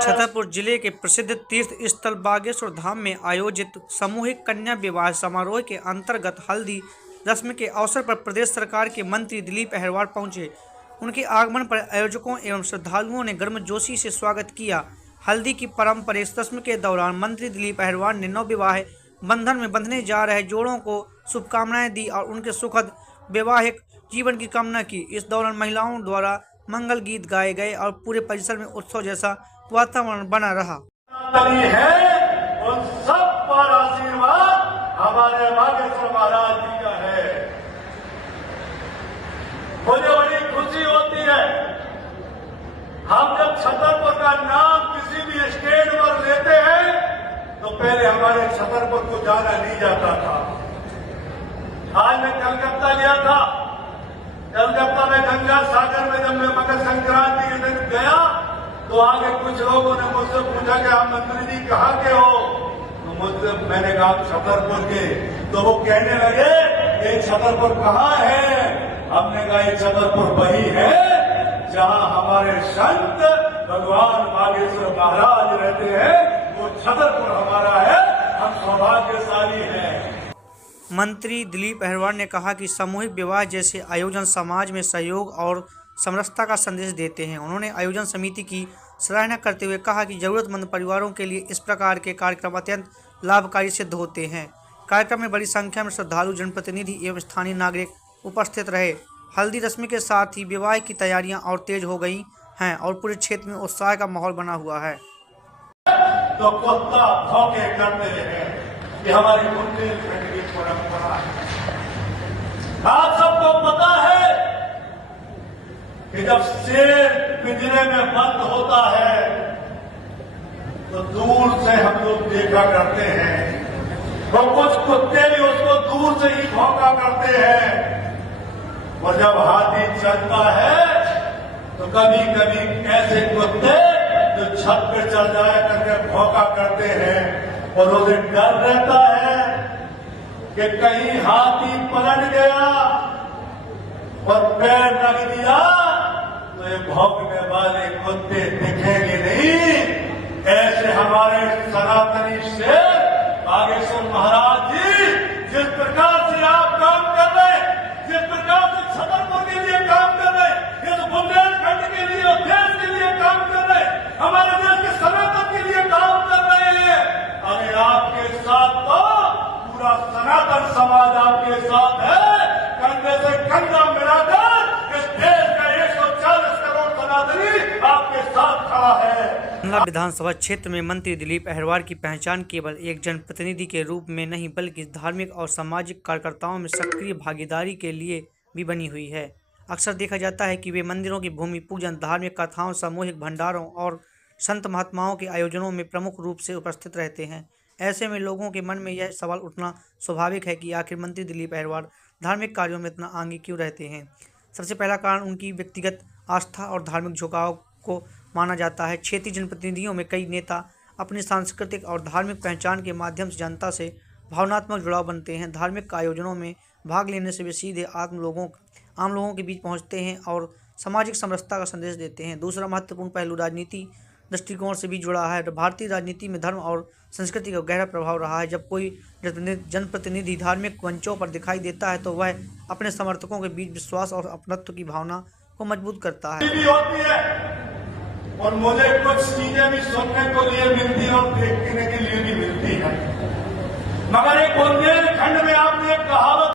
छतरपुर जिले के प्रसिद्ध तीर्थ स्थल बागेश्वर धाम में आयोजित सामूहिक कन्या विवाह समारोह के अंतर्गत हल्दी रस्म के अवसर पर प्रदेश सरकार के मंत्री दिलीप अहिरवार पहुंचे। उनके आगमन पर आयोजकों एवं श्रद्धालुओं ने गर्मजोशी से स्वागत किया। हल्दी की पारंपरिक रस्म के दौरान मंत्री दिलीप अहिरवार ने नवविवाह बंधन में बंधने जा रहे जोड़ों को शुभकामनाएं दी और उनके सुखद वैवाहिक जीवन की कामना की। इस दौरान महिलाओं द्वारा मंगल गीत गाए गए और पूरे परिसर में उत्सव जैसा वातावरण बना रहा। उन सब पर आशीर्वाद हमारे बागेश्वर महाराज जी का है। मुझे बड़ी खुशी होती है, हम जब छतरपुर का नाम किसी भी स्टेट पर लेते हैं तो पहले हमारे छतरपुर को जाना नहीं जाता था। आज मैं कलकत्ता गया था। कलकत्ता में गंगा सागर में जब मैं मकर संक्रांति के दिन गया तो आगे कुछ लोगों ने मुझसे पूछा कि आप मंत्री जी कहाँ के हो, तो मुझसे मैंने कहा छतरपुर के। तो वो कहने लगे ये छतरपुर कहाँ है। हमने कहा ये छतरपुर वही है जहाँ हमारे संत भगवान बागेश्वर महाराज रहते हैं। वो छतरपुर हमारा है, हम सौभाग्यशाली हैं। मंत्री दिलीप अहिरवार ने कहा कि सामूहिक विवाह जैसे आयोजन समाज में सहयोग और समरसता का संदेश देते हैं। उन्होंने आयोजन समिति की सराहना करते हुए कहा कि जरूरतमंद परिवारों के लिए इस प्रकार के कार्यक्रम अत्यंत लाभकारी सिद्ध होते हैं। कार्यक्रम में बड़ी संख्या में श्रद्धालु, जनप्रतिनिधि एवं स्थानीय नागरिक उपस्थित रहे। हल्दी रस्म के साथ ही विवाह की तैयारियां और तेज हो गई हैं और पूरे क्षेत्र में उत्साह का माहौल बना हुआ है। तो कुत्ता भौंके करते रहे, ये हमारी बुंदेलखंड की परंपरा है। आप सबको पता है कि जब शेर पिंजरे में बंद होता है तो दूर से हम लोग देखा करते हैं और कुछ कुत्ते भी उसको दूर से ही भौंका करते हैं। और जब हाथी चलता है तो कभी कभी ऐसे कुत्ते जो छत पे चढ़ जाया करके भौंका करते हैं और उसे डर रहता है कि कहीं हाथी पलट गया और पैर रख दिया तो ये भौंकने वाले कुत्ते दिखेंगे नहीं। ऐसे हमारे सनातनी शेर बागेश्वर महाराज जी जिस प्रकार से आप काम कर रहे हैं, जिस प्रकार से छतरपुर के लिए काम कर रहे हैं, इस बुंदेलखंड के लिए और देश के लिए काम कर रहे हैं, हमारे देश के सनातन के लिए काम कर रहे हैं। अरे आपके साथ तो पूरा सनातन समाज आपके साथ है। कंधे से कंधा मिलाकर इस देश का 140 करोड़ सनातनी आपके साथ खड़ा है। शिमला विधानसभा क्षेत्र में मंत्री दिलीप अहिरवार की पहचान केवल एक जनप्रतिनिधि के रूप में नहीं बल्कि धार्मिक और सामाजिक कार्यकर्ताओं में सक्रिय भागीदारी के लिए भी बनी हुई है। अक्सर देखा जाता है कि वे मंदिरों की भूमि पूजन, धार्मिक कथाओं, सामूहिक भंडारों और संत महात्माओं के आयोजनों में प्रमुख रूप से उपस्थित रहते हैं। ऐसे में लोगों के मन में यह सवाल उठना स्वाभाविक है कि आखिर मंत्री दिलीप अहिरवार धार्मिक कार्यों में इतना आगे क्यों रहते हैं। सबसे पहला कारण उनकी व्यक्तिगत आस्था और धार्मिक झुकाव को माना जाता है। क्षेत्रीय जनप्रतिनिधियों में कई नेता अपनी सांस्कृतिक और धार्मिक पहचान के माध्यम से जनता से भावनात्मक जुड़ाव बनते हैं। धार्मिक आयोजनों में भाग लेने से वे सीधे आम लोगों के बीच पहुंचते हैं और सामाजिक समरसता का संदेश देते हैं। दूसरा महत्वपूर्ण पहलू राजनीति दृष्टिकोण से भी जुड़ा है। भारतीय राजनीति में धर्म और संस्कृति का गहरा प्रभाव रहा है। जब कोई जनप्रतिनिधि धार्मिक मंचों पर दिखाई देता है तो वह अपने समर्थकों के बीच विश्वास और अपनत्व की भावना को मजबूत करता है। और मुझे कुछ चीजें भी सुनने को लिए मिलती है और देखने के लिए भी मिलती है, मगर एक बुंदेलखंड में आपने एक कहावत